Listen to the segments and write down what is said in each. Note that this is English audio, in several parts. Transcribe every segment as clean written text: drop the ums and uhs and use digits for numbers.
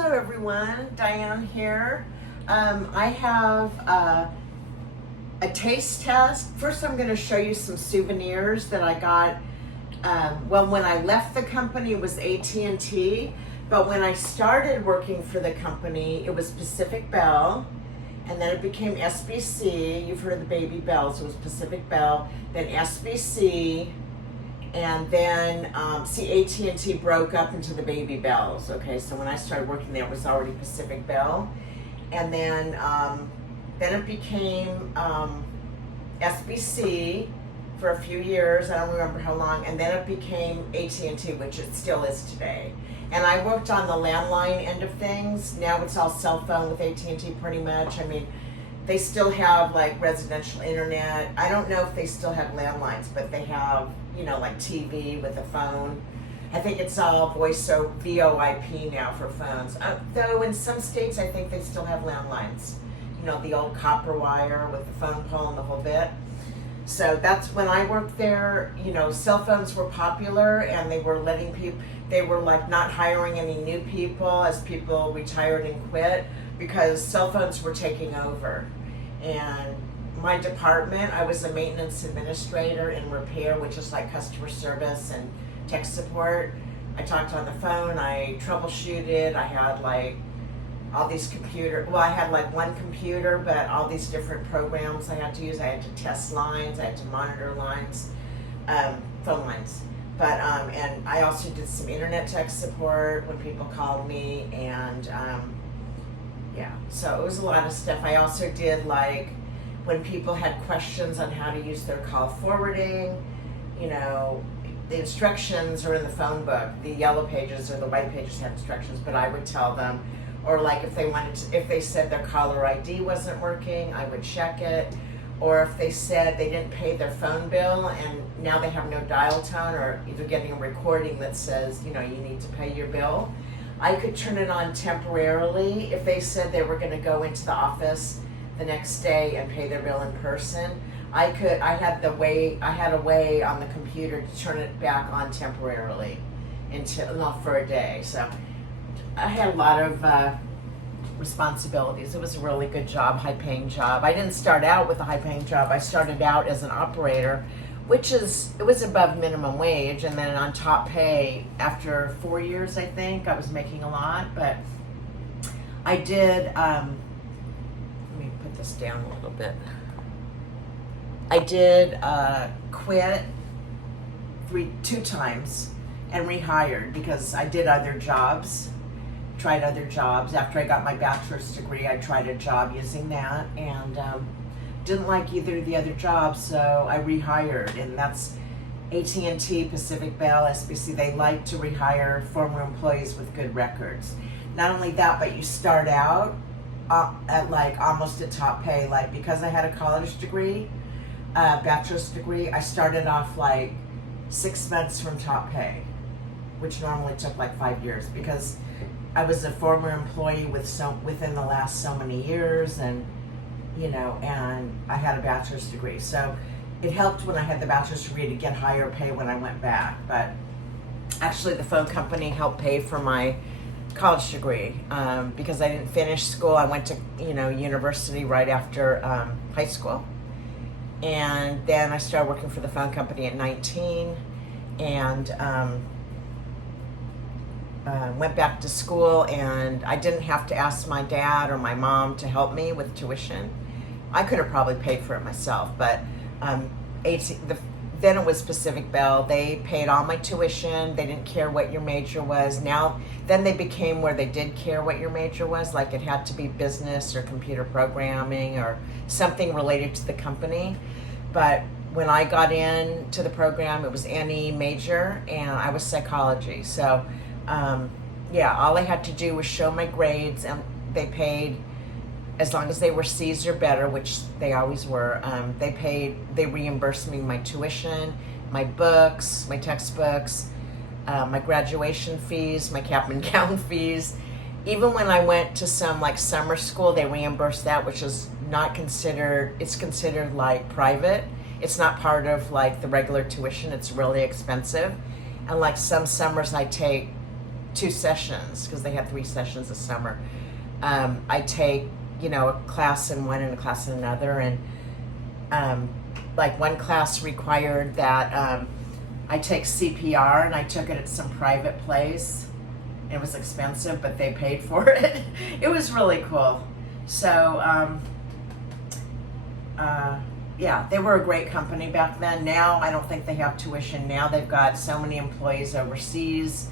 Hello everyone, Diane here. I have a taste test. First I'm going to show you some souvenirs that I got. Well, when I left the company it was AT&T, but when I started working for the company it was Pacific Bell, and then it became SBC. You've heard of the Baby Bells. It was Pacific Bell, then SBC, and then AT&T broke up into the Baby Bells. Okay, so when I started working there, it was already Pacific Bell, and then it became SBC for a few years. I don't remember how long, and then it became AT&T, which it still is today. And I worked on the landline end of things. Now it's all cell phone with AT&T pretty much. I mean, they still have like residential internet. I don't know if they still have landlines, but they have, you know, like TV with a phone. I think it's all VoIP now for phones. Though in some states I think they still have landlines. You know, the old copper wire with the phone pole and the whole bit. So that's when I worked there. You know, cell phones were popular, and they were letting people, they were like not hiring any new people as people retired and quit, because cell phones were taking over. And my department, I was a maintenance administrator in repair, which is like customer service and tech support. I talked on the phone, I troubleshooted, I had like all these I had like one computer, but all these different programs I had to use. I had to test lines, I had to monitor lines, phone lines. But, and I also did some internet tech support when people called me, and yeah, so it was a lot of stuff. I also did like when people had questions on how to use their call forwarding, you know, the instructions are in the phone book. The yellow pages or the white pages have instructions, but I would tell them. Or like if they said their caller ID wasn't working, I would check it. Or if they said they didn't pay their phone bill and now they have no dial tone, or either getting a recording that says, you know, you need to pay your bill, I could turn it on temporarily. If they said they were going to go into the office the next day and pay their bill in person, I had a way on the computer to turn it back on temporarily for a day. So I had a lot of responsibilities. It was a really good job, high-paying job. I didn't start out with a high-paying job. I started out as an operator, it was above minimum wage, and then on top pay after 4 years, I think, I was making a lot. But I did, let me put this down a little bit. I did quit two times and rehired because I did tried other jobs. After I got my bachelor's degree, I tried a job using that, and didn't like either of the other jobs, so I rehired. And that's AT&T, Pacific Bell, SBC. They like to rehire former employees with good records. Not only that, but you start out at like almost at top pay. Like, because I had a college degree, bachelor's degree, I started off like 6 months from top pay, which normally took like 5 years, because I was a former employee within the last so many years, and you know, and I had a bachelor's degree, so it helped when I had the bachelor's degree to get higher pay when I went back. But actually, the phone company helped pay for my college degree because I didn't finish school. I went to university right after high school, and then I started working for the phone company at 19, and went back to school, and I didn't have to ask my dad or my mom to help me with tuition. I could have probably paid for it myself, but then it was Pacific Bell. They paid all my tuition. They didn't care what your major was. Then they became where they did care what your major was, like it had to be business or computer programming or something related to the company. But when I got into the program, it was any major, and I was psychology. So yeah, all I had to do was show my grades, and they paid, as long as they were C's or better, which they always were. They reimbursed me my tuition, my books, my textbooks, my graduation fees, my cap and gown fees. Even when I went to some like summer school, they reimbursed that, which is not considered, it's considered like private. It's not part of like the regular tuition. It's really expensive. And like some summers I take 2 sessions, because they had 3 sessions a summer. I take, a class in one and a class in another, and like one class required that I take CPR, and I took it at some private place. It was expensive, but they paid for it. It was really cool. So, yeah, they were a great company back then. Now, I don't think they have tuition. Now they've got so many employees overseas.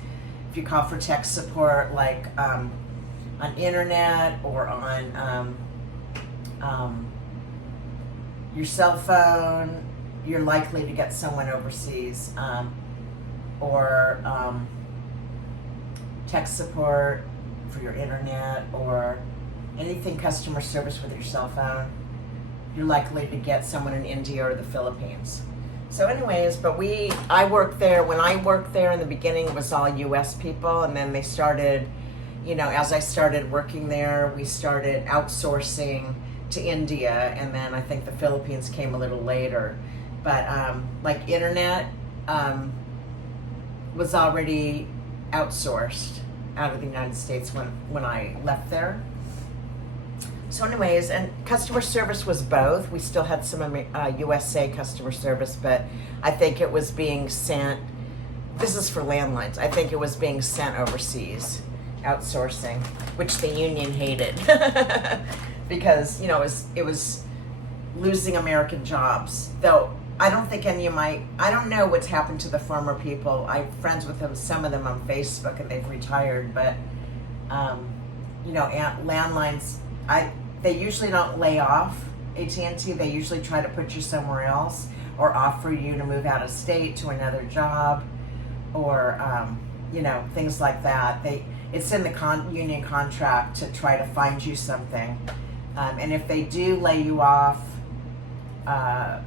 If you call for tech support, like on internet or on your cell phone, you're likely to get someone overseas, or tech support for your internet, or anything customer service with your cell phone, you're likely to get someone in India or the Philippines. So anyways, but I worked there. When I worked there in the beginning, it was all US people, and then they started, as I started working there, we started outsourcing to India, and then I think the Philippines came a little later. But like internet was already outsourced out of the United States when I left there. So anyways, and customer service was both. We still had some USA customer service, but I think it was being sent, this is for landlines, I think it was being sent overseas, outsourcing, which the union hated because, it was losing American jobs. Though I don't think I don't know what's happened to the former people. I'm friends with them, some of them on Facebook, and they've retired, but, landlines, they usually don't lay off AT&T. They usually try to put you somewhere else or offer you to move out of state to another job, or, things like that. It's in the union contract to try to find you something. And if they do lay you off,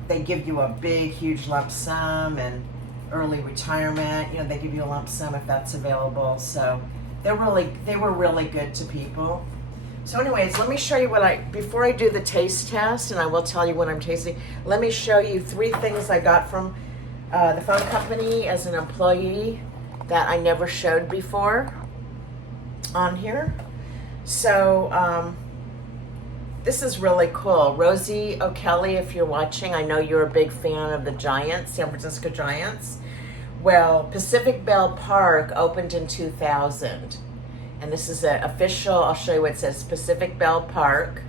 they give you a big, huge lump sum and early retirement. They give you a lump sum if that's available. So they were really good to people. So anyways, let me show you before I do the taste test, and I will tell you what I'm tasting, let me show you 3 things I got from the phone company as an employee that I never showed before on here. So this is really cool. Rosie O'Kelly, if you're watching, I know you're a big fan of the Giants, San Francisco Giants. Well, Pacific Bell Park opened in 2000. And this is an official, I'll show you what it says, Pacific Bell Park.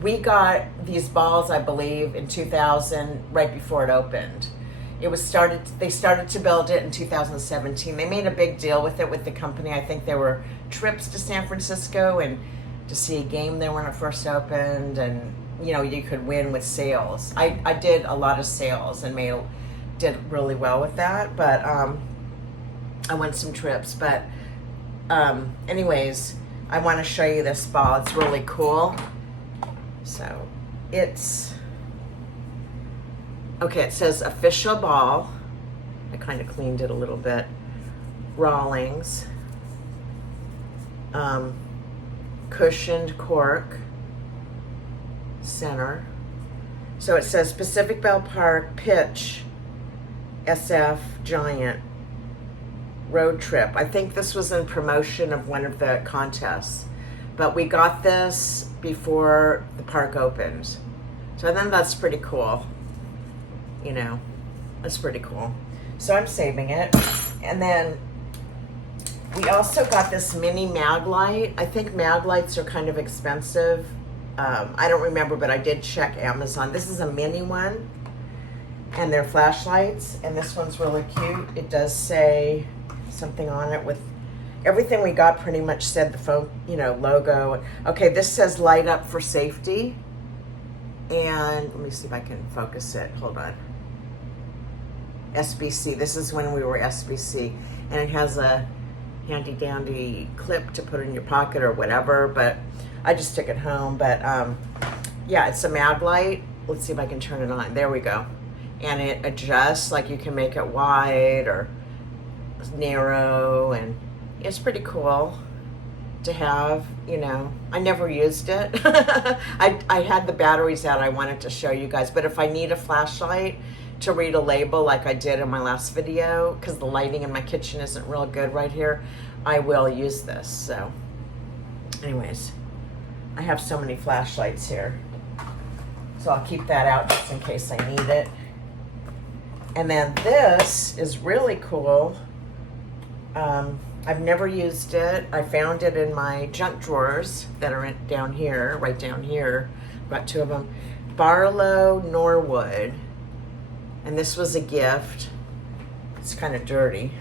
We got these balls, I believe, in 2000, right before it opened. They started to build it in 2017. They made a big deal with it with the company. I think there were trips to San Francisco and to see a game there when it first opened, and you could win with sales. I did a lot of sales and did really well with that, but I won some trips. But anyways, I want to show you this ball. It's really cool. So it's okay. It says official ball. I kind of cleaned it a little bit. Rawlings. Cushioned cork. Center. So it says Pacific Bell Park pitch. SF Giant road trip. I think this was in promotion of one of the contests, but we got this before the park opened. So I think that's pretty cool. That's pretty cool. So I'm saving it. And then we also got this mini mag light. I think mag lights are kind of expensive. I don't remember, but I did check Amazon. This is a mini one, and they're flashlights, and this one's really cute. It does say something on it with everything we got pretty much said the phone, logo. Okay, this says light up for safety. And let me see if I can focus it. Hold on. SBC. This is when we were SBC. And it has a handy dandy clip to put in your pocket or whatever, but I just took it home. But yeah, it's a mag light. Let's see if I can turn it on. There we go. And it adjusts, like you can make it wide or narrow, and it's pretty cool to have. I never used it. I had the batteries out. I wanted to show you guys, but if I need a flashlight to read a label like I did in my last video, because the lighting in my kitchen isn't real good right here, I will use this. So anyways, I have so many flashlights here, so I'll keep that out just in case I need it. And then this is really cool. I've never used it. I found it in my junk drawers that are down here, right down here. Got two of them. Barlow Norwood. And this was a gift. It's kind of dirty,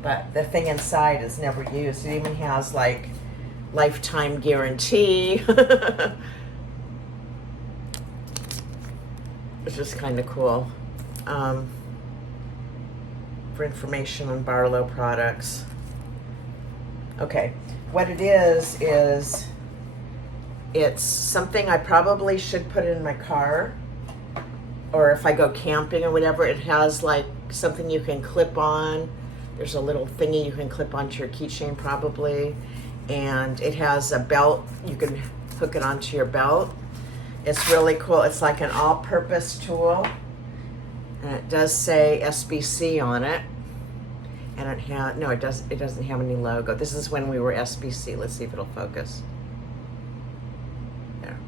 but the thing inside is never used. It even has like lifetime guarantee. It's just kind of cool. For information on Barlow products. Okay, what it is it's something I probably should put in my car, or if I go camping or whatever. It has like something you can clip on. There's a little thingy you can clip onto your keychain probably, and it has a belt. You can hook it onto your belt. It's really cool. It's like an all-purpose tool, and it does say SBC on it. And it had, no, it doesn't have any logo. This is when we were SBC. Let's see if it'll focus. There.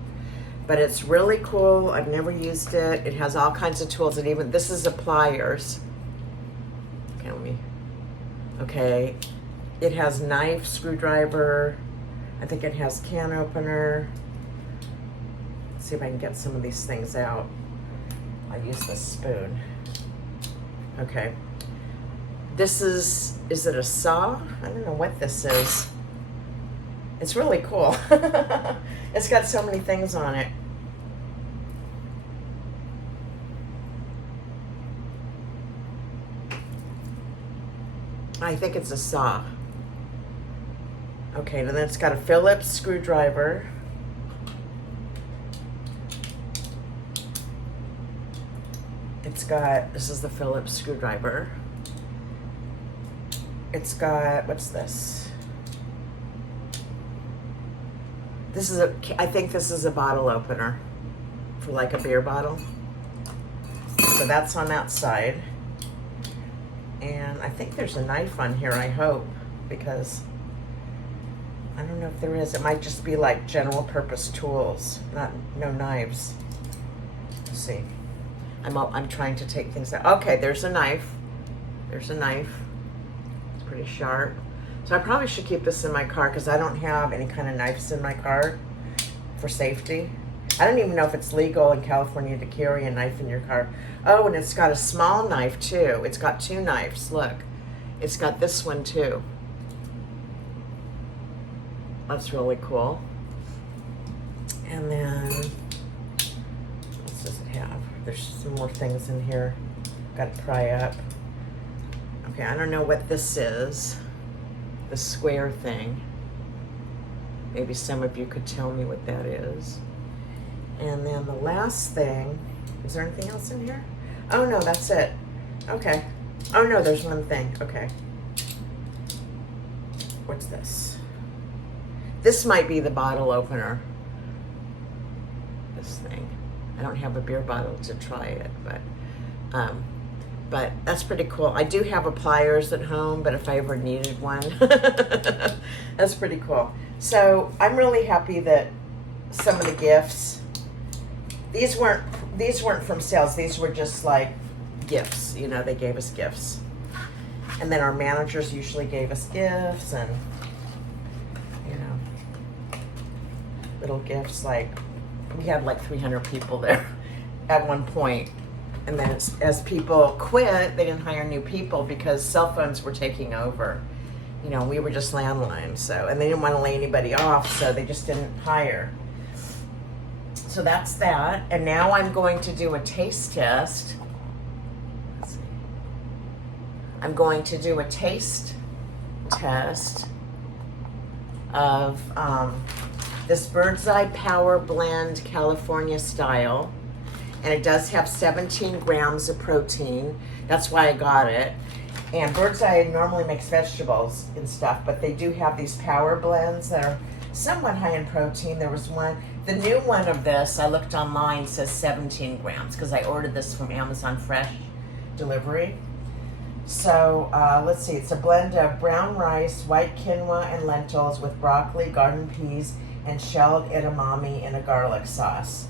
But it's really cool. I've never used it. It has all kinds of tools, and even this is a pliers. Okay, it has knife, screwdriver. I think it has can opener. Let's see if I can get some of these things out. I use this spoon. Okay. This is it a saw? I don't know what this is. It's really cool. It's got so many things on it. I think it's a saw. Okay, and then it's got a Phillips screwdriver. It's got, this is the Phillips screwdriver. It's got, what's this? This is a, I think this is a bottle opener for like a beer bottle. So that's on that side. And I think there's a knife on here, I hope, because I don't know if there is. It might just be like general purpose tools, no knives. Let's see. I'm trying to take things out. Okay, there's a knife. There's a knife. It's pretty sharp. So I probably should keep this in my car because I don't have any kind of knives in my car for safety. I don't even know if it's legal in California to carry a knife in your car. Oh, and it's got a small knife too. It's got two knives, look. It's got this one too. That's really cool. And then, what else does it have? There's some more things in here. Got to pry up. Okay, I don't know what this is. The square thing. Maybe some of you could tell me what that is. And then the last thing, is there anything else in here? Oh no, that's it. Okay. Oh no, there's one thing. Okay. What's this? This might be the bottle opener. This thing. I don't have a beer bottle to try it, but that's pretty cool. I do have a pliers at home, but if I ever needed one, that's pretty cool. So I'm really happy that some of the gifts, these weren't from sales. These were just like gifts. You know, they gave us gifts, and then our managers usually gave us gifts, and you know, little gifts. Like we had like 300 people there at one point. And then as people quit, they didn't hire new people because cell phones were taking over. You know, we were just landlines, so, and they didn't want to lay anybody off, so they just didn't hire. So that's that. And now I'm going to do a taste test. Let's see. I'm going to do a taste test of this Bird's Eye Power Blend California Style. And it does have 17 grams of protein. That's why I got it. And Bird's Eye normally makes vegetables and stuff, but they do have these power blends that are somewhat high in protein. There was one, the new one of this, I looked online, says 17 grams because I ordered this from Amazon Fresh Delivery. So let's see, it's a blend of brown rice, white quinoa, and lentils with broccoli, garden peas, and shelled edamame in a garlic sauce.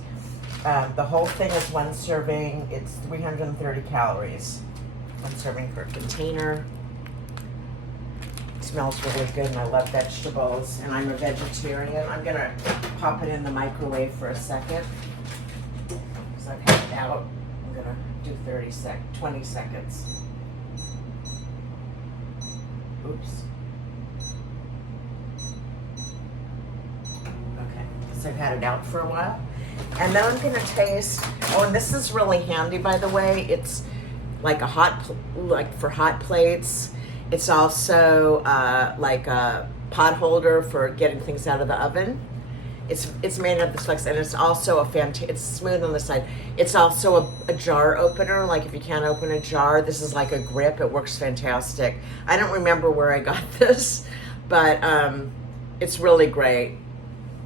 The whole thing is one serving. It's 330 calories. One serving per container. It smells really good, and I love vegetables, and I'm a vegetarian. I'm gonna pop it in the microwave for a second because I've had it out. I'm gonna do 20 seconds. Oops. Okay, because I've had it out for a while. And then I'm gonna taste, oh, and this is really handy, by the way. It's like a like for hot plates. It's also like a pot holder for getting things out of the oven. It's made of this flex, and it's also it's smooth on the side. It's also a jar opener. Like if you can't open a jar, this is like a grip. It works fantastic. I don't remember where I got this, but it's really great.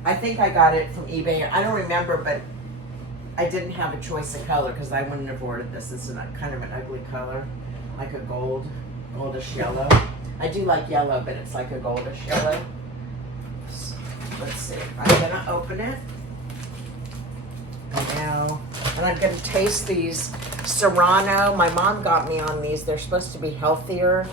I think I got it from eBay. I don't remember, but I didn't have a choice of color because I wouldn't have ordered this. It's kind of an ugly color, like a goldish yellow. I do like yellow, but it's like a goldish yellow. Let's see. I'm gonna open it. And I'm gonna taste these Serrano. My mom got me on these. They're supposed to be healthier.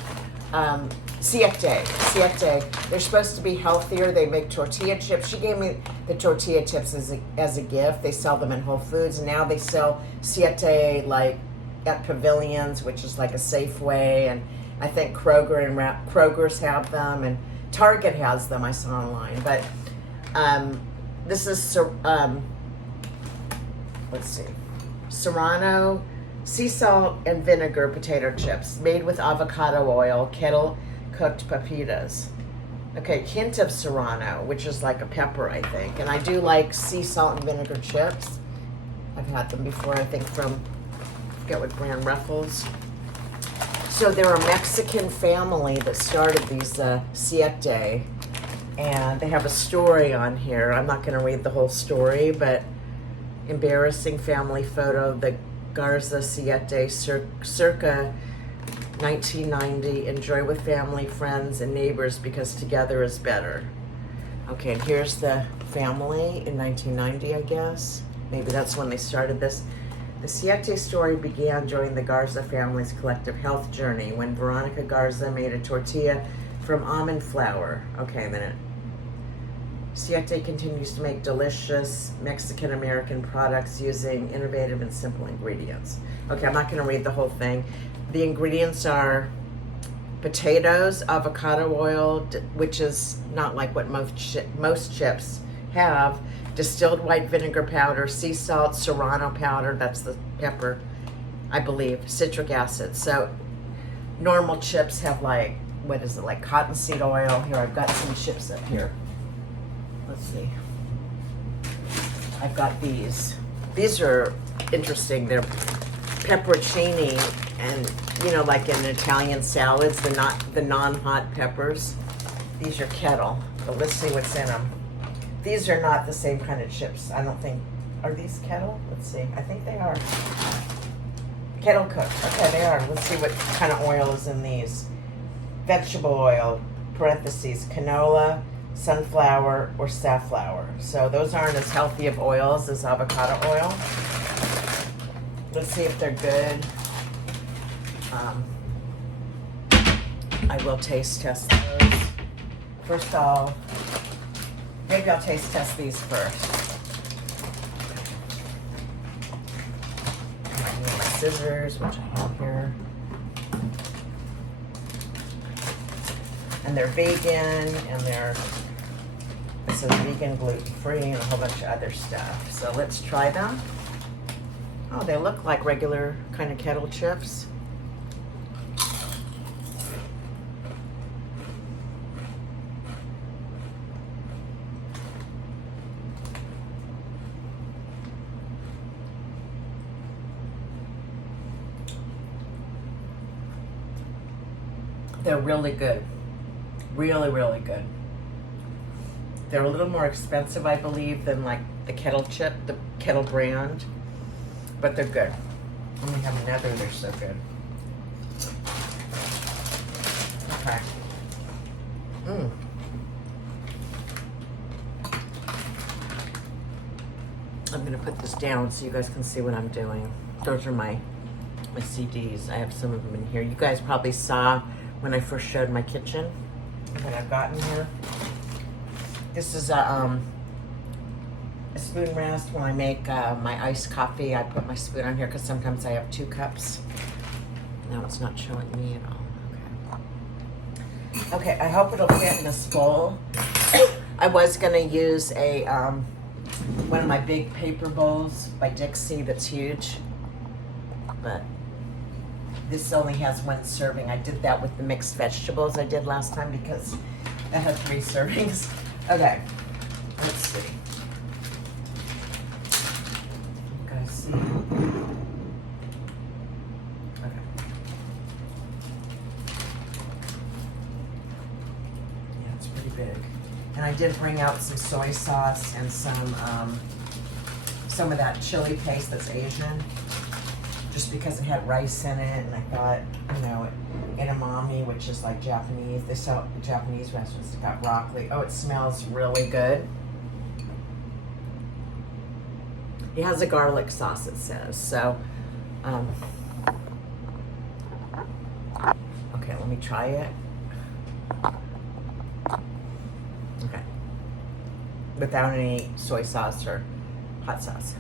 Siete. They're supposed to be healthier. They make tortilla chips. She gave me the tortilla chips as a gift. They sell them in Whole Foods. And now they sell Siete like at pavilions, which is like a Safeway, and I think Kroger's have them, and Target has them. I saw online, but this is let's see, Serrano sea salt and vinegar potato chips made with avocado oil, kettle cooked pepitas. Okay, hint of Serrano, which is like a pepper, I think. And I do like sea salt and vinegar chips. I've had them before, I think from, I forget what brand, Ruffles. So they're a Mexican family that started these Siete, and they have a story on here. I'm not going to read the whole story, but embarrassing family photo, the Garza Siete circa 1990. Enjoy with family, friends, and neighbors because together is better. Okay, and here's the family in 1990, I guess. Maybe that's when they started this. The Siete story began during the Garza family's collective health journey when Veronica Garza made a tortilla from almond flour. Okay, then Siete continues to make delicious Mexican-American products using innovative and simple ingredients. Okay, I'm not going to read the whole thing. The ingredients are potatoes, avocado oil, which is not like what most chips have, distilled white vinegar powder, sea salt, serrano powder, that's the pepper, I believe, citric acid. So normal chips have like, what is it, like cottonseed oil. Here, I've got some chips up here. Let's see. I've got these. These are interesting. They're pepperoncini, and you know, like in Italian salads, the non-hot peppers. These are kettle. But let's see what's in them. These are not the same kind of chips. I don't think. Are these kettle? Let's see. I think they are. Kettle cooked. Okay, they are. Let's see what kind of oil is in these. Vegetable oil, parentheses, canola, sunflower, or safflower. So those aren't as healthy of oils as avocado oil. Let's see if they're good. I will taste test those. First maybe I'll taste test these first. I need my scissors, which I have here. And they're vegan, and it says vegan, gluten-free, and a whole bunch of other stuff. So let's try them. Oh, they look like regular kind of kettle chips. They're really good. Really, really good. They're a little more expensive, I believe, than like the kettle chip, the kettle brand, but they're good. And we have another, they're so good. Okay. I'm gonna put this down so you guys can see what I'm doing. Those are my CDs. I have some of them in here. You guys probably saw when I first showed my kitchen what I've got in here. This is a spoon rest. When I make my iced coffee, I put my spoon on here because sometimes I have 2 cups. Now it's not showing me at all. Okay. Okay, I hope it'll fit in this bowl. I was gonna use a one of my big paper bowls by Dixie that's huge, but this only has 1 serving. I did that with the mixed vegetables I did last time because it had 3 servings. Okay, let's see. You guys see? Okay. Yeah, it's pretty big. And I did bring out some soy sauce and some of that chili paste that's Asian, just because it had rice in it, and I thought, you know, edamame, which is like Japanese, they sell Japanese restaurants that got broccoli. Oh, it smells really good. It has a garlic sauce, it says. So, okay, let me try it. Okay. Without any soy sauce or hot sauce.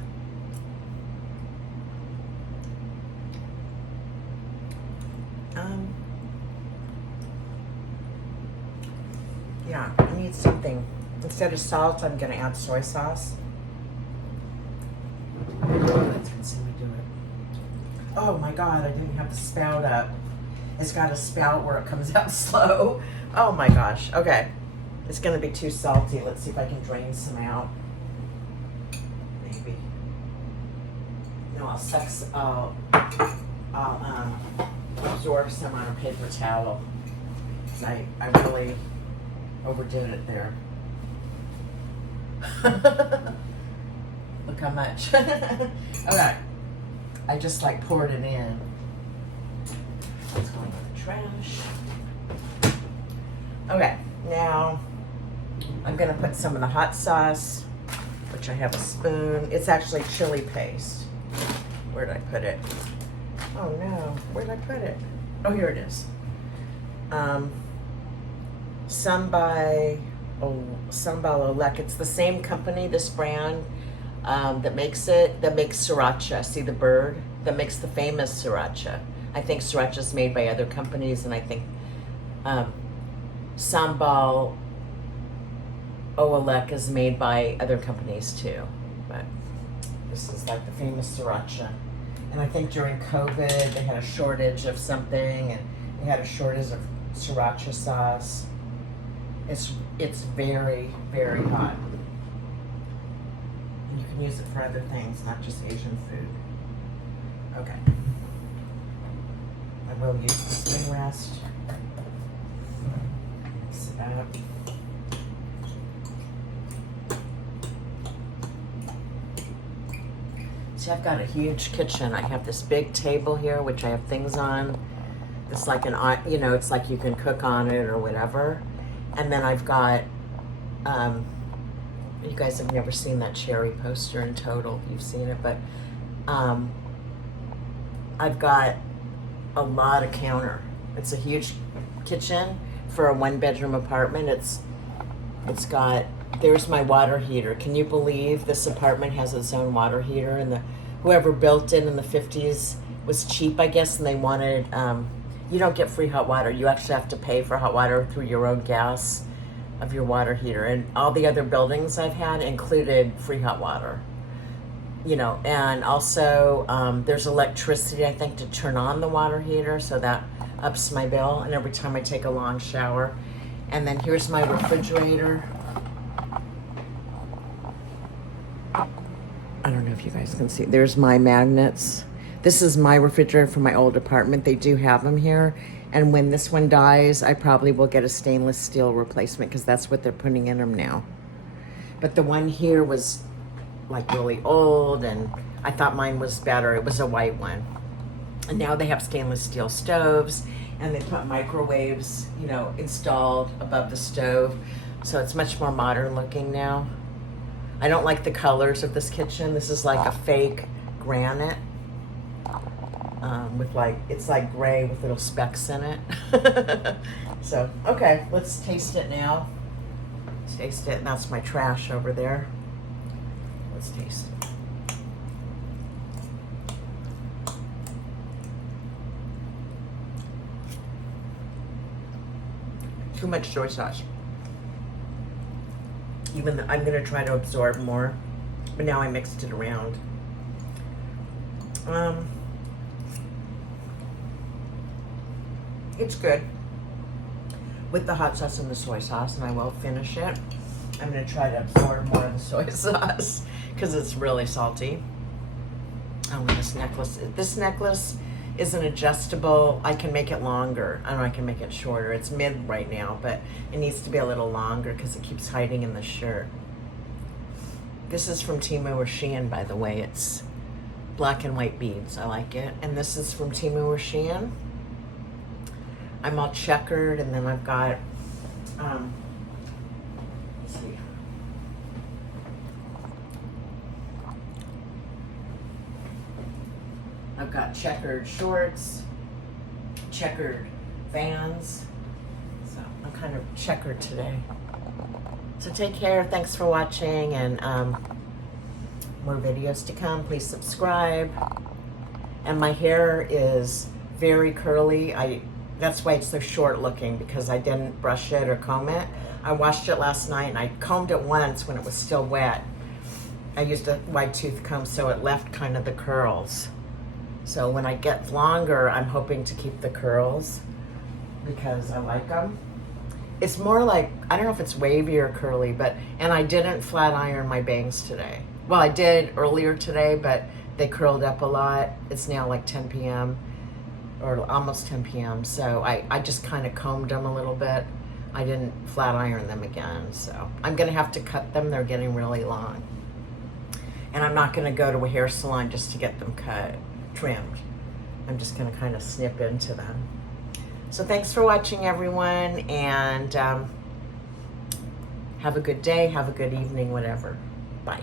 Yeah, I need something. Instead of salt, I'm gonna add soy sauce. Let's see me do it. Oh my God, I didn't have the spout up. It's got a spout where it comes out slow. Oh my gosh, okay. It's gonna be too salty. Let's see if I can drain some out. Maybe. No, I'll absorb some on a paper towel. I really overdid it there. Look how much. Okay. I just like poured it in. It's going in the trash. Okay, now I'm gonna put some of the hot sauce, which I have a spoon. It's actually chili paste. Where did I put it? Oh no, where did I put it? Oh, here it is. Sambal Olek. It's the same company, this brand, that makes it, that makes sriracha. See the bird? That makes the famous sriracha. I think sriracha is made by other companies, and I think Sambal Olek is made by other companies too. But this is like the famous sriracha. And I think during COVID, they had a shortage of something, and they had a shortage of sriracha sauce. It's very, very hot. And you can use it for other things, not just Asian food. Okay. I will use the spoon rest. Mix it up. See, I've got a huge kitchen. I have this big table here, which I have things on. It's like you know, it's like you can cook on it or whatever. And then I've got, you guys have never seen that cherry poster in total. You've seen it, but I've got a lot of counter. It's a huge kitchen for a 1-bedroom apartment. It's got, there's my water heater. Can you believe this apartment has its own water heater? And whoever built it in the 50s was cheap, I guess, and they wanted, you don't get free hot water. You actually have to pay for hot water through your own gas of your water heater. And all the other buildings I've had included free hot water. You know, and also there's electricity, I think, to turn on the water heater, so that ups my bill. And every time I take a long shower. And then here's my refrigerator. I don't know if you guys can see. There's my magnets. This is my refrigerator from my old apartment. They do have them here. And when this one dies, I probably will get a stainless steel replacement because that's what they're putting in them now. But the one here was like really old, and I thought mine was better. It was a white one. And now they have stainless steel stoves, and they put microwaves, you know, installed above the stove. So it's much more modern looking now. I don't like the colors of this kitchen. This is like a fake granite. With like, it's like gray with little specks in it. So, okay, let's taste it now. Let's taste it, and that's my trash over there. Let's taste it. Too much soy sauce. Even though I'm gonna try to absorb more, but now I mixed it around. It's good with the hot sauce and the soy sauce, and I will finish it. I'm gonna try to absorb more of the soy sauce because it's really salty. Oh, this necklace is an adjustable. I can make it longer. I don't know, I can make it shorter. It's mid right now, but it needs to be a little longer because it keeps hiding in the shirt. This is from Temu or Shein, by the way. It's black and white beads. I like it. And this is from Temu or Shein. I'm all checkered, and then I've got, let's see. I've got checkered shorts, checkered Vans. So I'm kind of checkered today. So take care. Thanks for watching, and more videos to come. Please subscribe. And my hair is very curly. That's why it's so short looking, because I didn't brush it or comb it. I washed it last night, and I combed it once when it was still wet. I used a wide tooth comb, so it left kind of the curls. So when I get longer, I'm hoping to keep the curls because I like them. It's more like, I don't know if it's wavy or curly, and I didn't flat iron my bangs today. Well, I did earlier today, but they curled up a lot. It's now like 10 p.m. or almost 10 p.m. So I just kind of combed them a little bit. I didn't flat iron them again. So I'm gonna have to cut them. They're getting really long. And I'm not gonna go to a hair salon just to get them trimmed. I'm just gonna kind of snip into them. So thanks for watching, everyone, and have a good day, have a good evening, whatever. Bye.